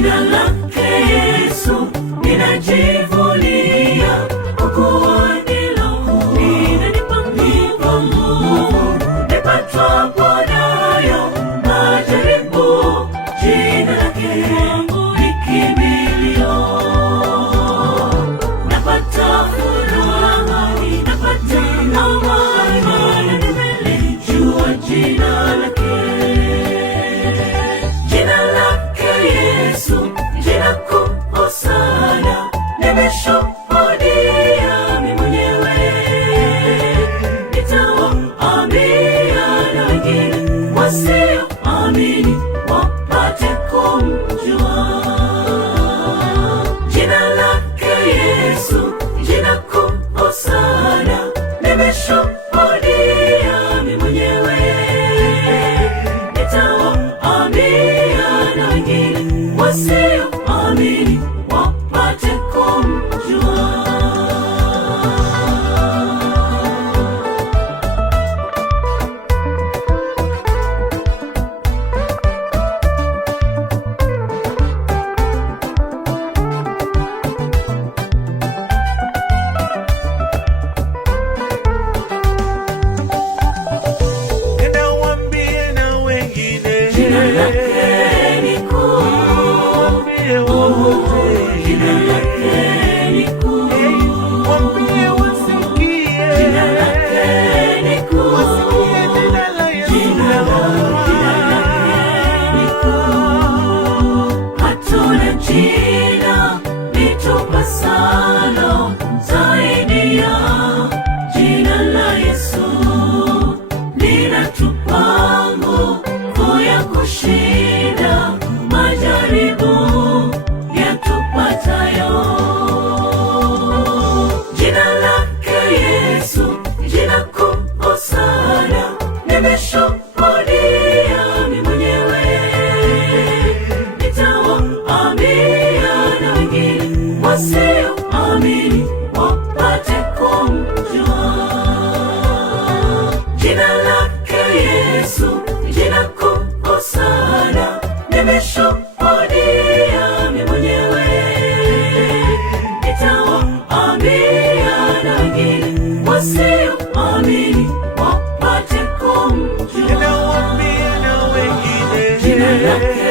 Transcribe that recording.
Jina lake Yesu ninajivunia, kwa kuwa ndilo linanipa nguvu nipatwapo nayo majaribu. Jina lake ni kimbilio, napata furaha, napata amani, nimelijua jina lake. Jina lake Yesu, jina kubwa sana, nimeshuhudia mimi mwenyewe, nitawaambia na wengine wasioamini wapate kumjua. Jina lake Yesu, jina kubwa sana, nimeshuhudia mimi mwenyewe, nitawaambia na wengine wasioamini wapate kumjua. Nenda uambie na wengine, Jina lake ni kuu, waambie wote, jina lake ni kuu, waambie wasikie, jina lake ni kuu, wasikie jina la Yesu. hatuna jina litupasalo zaidi ya jina la Yesu. Linatupa nguvu ya kushinda majaribu yatupatayo. Jina lake Yesu, jina kubwa sana, nimeshuhudia mimi mwenyewe, nitawaambia na wengine wasioamini wapate kumjua. Jina lake Yesu, jina kubwa sana, nimeshuhudia mimi mwenyewe, nitawaambia na wengine wasioamini wapate kumjua. Nenda uambie na wengine, Jina lake